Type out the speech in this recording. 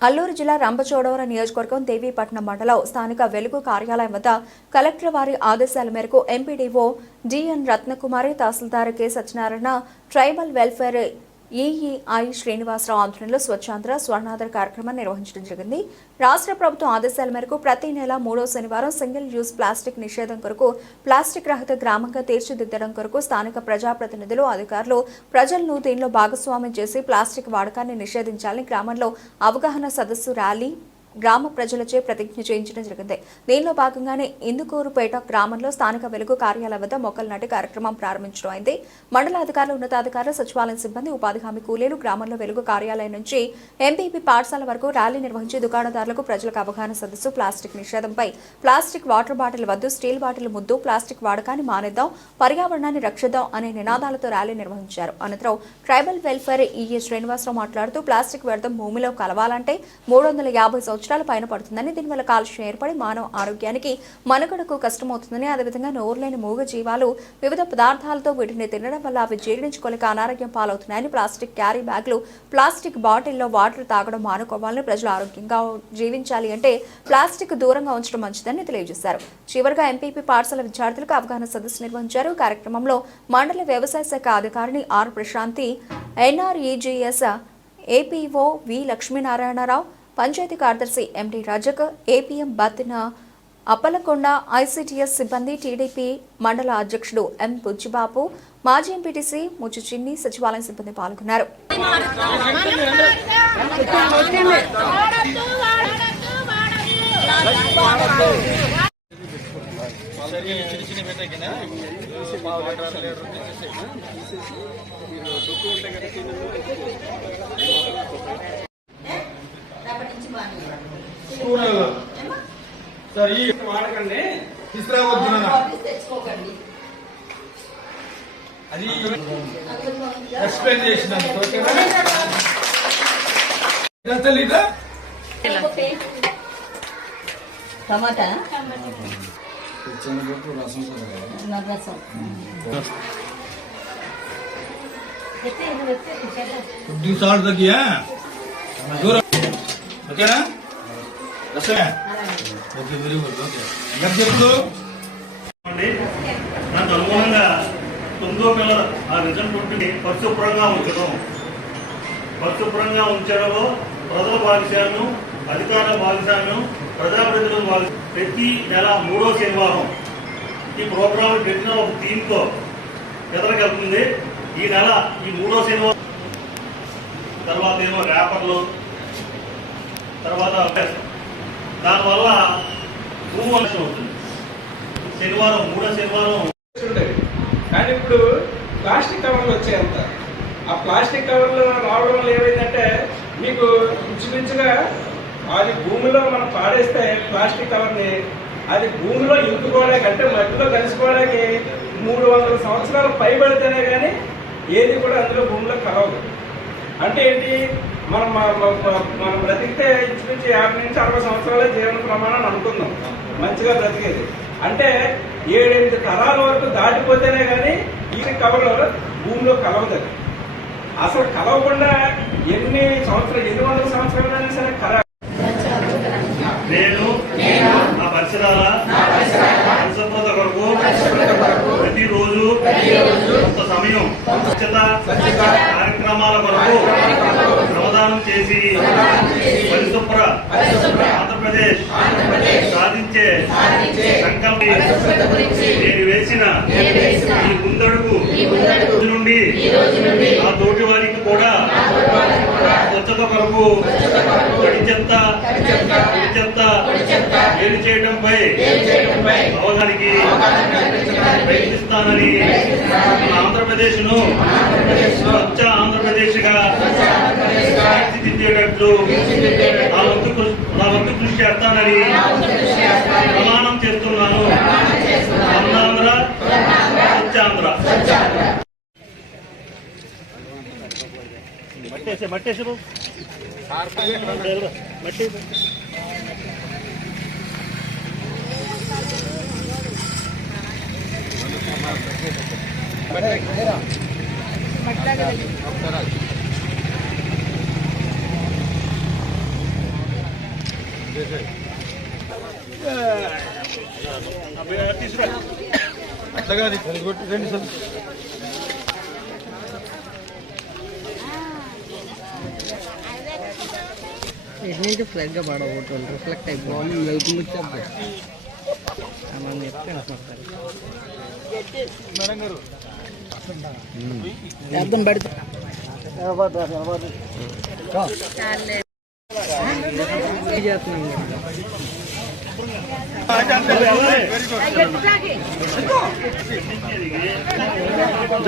అల్లూరు జిల్లా రంపచోడవరం నియోజకవర్గం దేవీపట్నం మండలం స్థానిక వెలుగు కార్యాలయం వద్ద కలెక్టర్ వారి ఆదేశాల మేరకు MPDO D N Ratnakumari, tahsildar K Satyanarayana, tribal welfare EEI Srinivasarao ఆధ్వర్యంలో స్వచ్ఛాంధ్ర స్వర్ణాంధ్ర కార్యక్రమాన్ని నిర్వహించడం జరిగింది. రాష్ట్ర ప్రభుత్వం ఆదేశాల మేరకు ప్రతి నెల 3వ శనివారం సింగిల్ యూజ్ ప్లాస్టిక్ నిషేధం కొరకు, ప్లాస్టిక్ రహిత గ్రామంగా తీర్చిదిద్దడం కొరకు స్థానిక ప్రజాప్రతినిధులు, అధికారులు ప్రజలను దీనిలో భాగస్వామ్యం చేసి ప్లాస్టిక్ వాడకాన్ని నిషేధించాలని గ్రామంలో అవగాహన సదస్సు, ర్యాలీ గ్రామ ప్రజలచే ప్రతిజ్ఞ చేయించడం జరిగింది. దీనిలో భాగంగానే ఇందుకూరుపేట గ్రామంలో స్థానిక వెలుగు కార్యాలయం వద్ద మొక్కలు నాటి కార్యక్రమం ప్రారంభించడం అయింది. మండల అధికారులు, ఉన్నతాధికారులు, సచివాలయం సిబ్బంది, ఉపాధి హామీ కూలీలు గ్రామంలో వెలుగు కార్యాలయం నుంచి ఎంపీపీ పాఠశాల వరకు ర్యాలీ నిర్వహించి దుకాణదారులకు, ప్రజలకు అవగాహన సదస్సు, ప్లాస్టిక్ నిషేధంపై, ప్లాస్టిక్ వాటర్ బాటిల్ వద్దు, స్టీల్ బాటిల్ ముద్దు, ప్లాస్టిక్ వాడకాన్ని మానేద్దాం, పర్యావరణాన్ని రక్షిద్దాం అనే నినాదాలతో ర్యాలీ నిర్వహించారు. అనంతరం ట్రైబల్ వెల్ఫేర్ ఈఏ శ్రీనివాసరావు మాట్లాడుతూ ప్లాస్టిక్ వ్యర్థం భూమిలో కలవాలంటే 350 సంవత్సరాల పైన పడుతుందని, దీనివల్ల కాలుష్యం ఏర్పడి మానవ ఆరోగ్యానికి, మనుగడకు కష్టమవుతుందని, అదేవిధంగా నోరులేని మూగ జీవాలు వివిధ పదార్థాలతో వీటిని తినడం వల్ల అవి జీర్ణించుకోలేక అనారోగ్యం పాలవుతున్నాయని, ప్లాస్టిక్ క్యారీ బ్యాగులు, ప్లాస్టిక్ బాటిల్లో వాటర్ తాగడం మానుకోవాలని, ప్రజలు ఆరోగ్యంగా జీవించాలి అంటే ప్లాస్టిక్ దూరంగా ఉంచడం మంచిదని తెలియజేశారు. చివరిగా ఎంపీపీ పాఠశాల విద్యార్థులకు అవగాహన సదస్సు నిర్వహించారు. కార్యక్రమంలో మండల వ్యవసాయ శాఖ అధికారిని ఆర్ ప్రశాంతి, ఎన్ఆర్ఈజీఎస్ ఏపీఓ వి లక్ష్మీనారాయణరావు, పంచాయతీ కార్యదర్శి ఎండి రజక్, ఏపీఎం బత్తిన అప్పలకొండ, ఐసీటీఎస్ సిబ్బంది, టీడీపీ మండల అధ్యక్షుడు ఎం బుజ్జిబాబు, మాజీ ఎంపీటీసీ ముచ్చు చిన్ని, సచివాలయం సిబ్బంది పాల్గొన్నారు. సార్ ఈ వాడకండి తీసుకురావద్దు, అది ఎక్స్ప్లెయిన్ చేసినాను. ఓకేనా? టమాటా సాల్ట్ తగ్గియా దూరం. ఓకేనా? Okay, very good. ఓకే, ఎప్పుడు దానికి అనుగుణంగా 9వ నెల ఆ రిజల్ట్ ఉంటుంది. పరిశుభ్రంగా ఉంచడంలో ప్రజల భాగస్వామ్యం, అధికారుల భాగస్వామ్యం, ప్రజాప్రతినిధుల భాగస్వామ్యం. ప్రతి నెల 3వ శనివారం ఈ ప్రోగ్రాం పెట్టిన ఒక థీమ్తో ఎదరగలుగుతుంది. ఈ నెల ఈ 3వ శనివారం తర్వాత ఏమో ర్యాపర్లు, తర్వాత దానివల్ల భూవలసం అవుతుంది. శనివారం 3వ శనివారం కానీ ఇప్పుడు ప్లాస్టిక్ కవర్లు వచ్చాయంత. ఆ ప్లాస్టిక్ కవర్లు రావడం వల్ల ఏమైందంటే మీకు ఇంచుమించుగా అది భూమిలో మనం పాడేస్తే ప్లాస్టిక్ కవర్ని అది భూమిలో ఇంకుకోవడానికి, అంటే మట్టిలో కలిసిపోవడానికి 300 సంవత్సరాలు పైబడితేనే కానీ ఏది కూడా అందులో భూమిలో కలవదు. అంటే ఏంటి, మనం బ్రతికితే ఇంచుమించు 50 నుంచి 60 సంవత్సరాలే జీవన ప్రమాణాన్ని అనుకుందాం, మంచిగా బ్రతికేది. అంటే 7-8 తరాల వరకు దాటిపోతేనే కానీ ఈ కవర్లు భూమిలో కలవదు. అసలు కలవకుండా ఎన్ని వందల సంవత్సరాలైనా సరే నేను నా పరిసరాల పరిశుభ్రత కొరకు ప్రతిరోజు కొంత సమయం స్వచ్ఛత కార్యక్రమాల కొరకు శ్రమదానం చేసి పరిశుభ్ర ఆంధ్రప్రదేశ్ సాధించే సంకల్పం నేను వేసిన ఈ ముందడుగు నుండి ఆ తోటి వారికి కూడా స్వచ్ఛత కొరకు తడి చెత్త వేరు చేయడంపై అవగాహనకి ప్రయత్నిస్తానని ఆంధ్రప్రదేశ్ ను స్వచ్ఛ ఆంధ్రప్రదేశ్ గా తీర్చిదిద్దేటట్లు నా వంతు కృషి చేస్తానని ప్రమాణం చేస్తున్నాను. స్వర్ణాంధ్ర, స్వచ్ఛాంధ్ర. మట్టేసి మట్టి తీసుకురా. అట్లాగా రండి సార్. ఇటు నుంచి ఫ్లైట్గా పడబోతుంది రిఫ్లెక్ట్ అయిపోవాలి లైటింగ్ వచ్చేది మనం చెప్తాను మేడం గారు అర్థం పడితే చేస్తున్నాం వెరీ గుడ్.